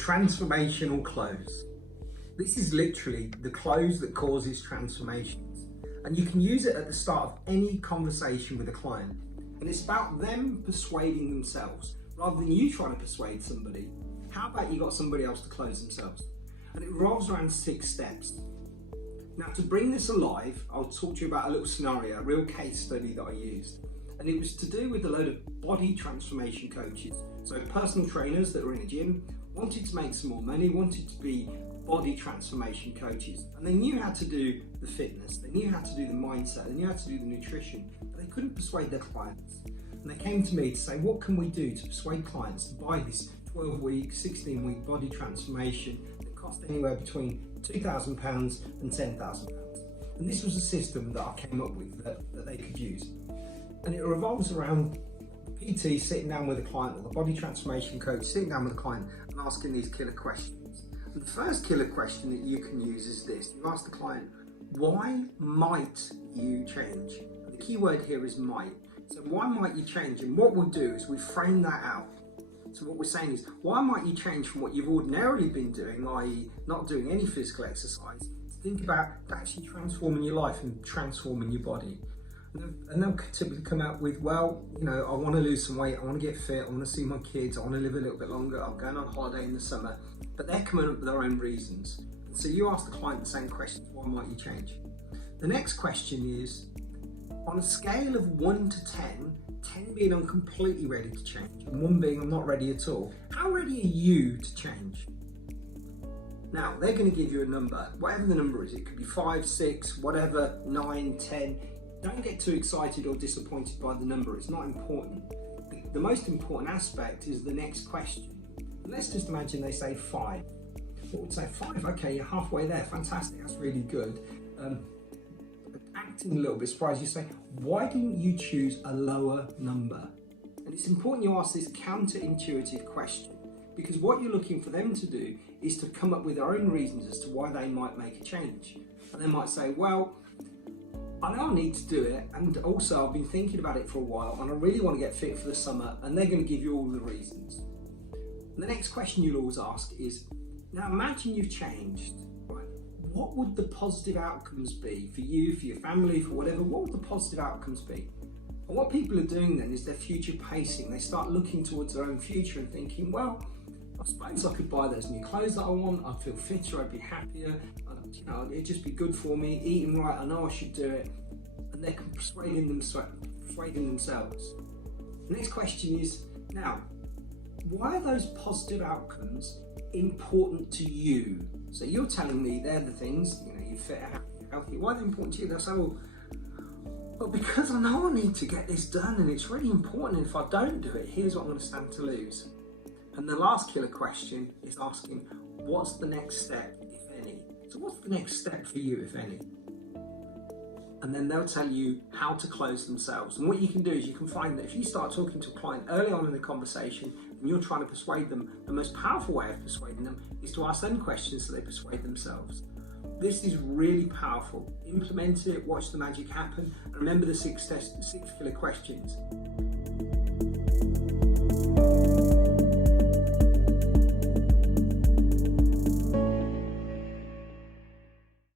Transformational close. This is literally the close that causes transformations. And you can use it at the start of any conversation with a client. And it's about them persuading themselves rather than you trying to persuade somebody. How about you got somebody else to close themselves? And it revolves around 6 steps. Now, to bring this alive, I'll talk to you about a little scenario, a real case study that I used. And it was to do with a load of body transformation coaches. So personal trainers that were in a gym, wanted to make some more money, wanted to be body transformation coaches. And they knew how to do the fitness, they knew how to do the mindset, they knew how to do the nutrition, but they couldn't persuade their clients. And they came to me to say, what can we do to persuade clients to buy this 12-week, 16-week body transformation that cost anywhere between £2,000 and £10,000. And this was a system that I came up with that they could use. And it revolves around the PT sitting down with a client, or the body transformation coach sitting down with a client and asking these killer questions. And the first killer question that you can use is this. You ask the client, why might you change? And the key word here is might. So why might you change? And what we'll do is we frame that out. So what we're saying is, why might you change from what you've ordinarily been doing, i.e. not doing any physical exercise, to think about actually transforming your life and transforming your body? And they'll typically come out with, well, you know, I want to lose some weight, I want to get fit, I want to see my kids, I want to live a little bit longer, I'm going on holiday in the summer. But they're coming up with their own reasons. And so you ask the client the same questions, why might you change? The next question is, on a scale of 1 to 10, 10 being I'm completely ready to change, and 1 being I'm not ready at all, how ready are you to change? Now, they're going to give you a number, whatever the number is. It could be 5, 6, whatever, 9, 10. Don't get too excited or disappointed by the number, it's not important. The most important aspect is the next question. And let's just imagine they say 5. What would say 5? Okay, you're halfway there, fantastic, that's really good. Acting a little bit surprised, you say, why didn't you choose a lower number? And it's important you ask this counterintuitive question, because what you're looking for them to do is to come up with their own reasons as to why they might make a change. And they might say, well, I know I need to do it, and also I've been thinking about it for a while, and I really want to get fit for the summer, and they're going to give you all the reasons. And the next question you'll always ask is, now imagine you've changed, right? What would the positive outcomes be for you, for your family, for whatever? What would the positive outcomes be? And what people are doing then is they're future pacing. They start looking towards their own future and thinking, well, I suppose I could buy those new clothes that I want, I'd feel fitter, I'd be happier, you know, it'd just be good for me, eating right, I know I should do it. And they're persuading themselves. The next question is, now, why are those positive outcomes important to you? So you're telling me they're the things, you know, you're fit, healthy, why are they important to you? They'll say, well, because I know I need to get this done and it's really important, and if I don't do it, here's what I'm going to stand to lose. And the last killer question is asking, what's the next step, if any? So what's the next step for you, if any? And then they'll tell you how to close themselves. And what you can do is you can find that if you start talking to a client early on in the conversation and you're trying to persuade them, the most powerful way of persuading them is to ask them questions so they persuade themselves. This is really powerful. Implement it, watch the magic happen, and remember the 6 killer questions.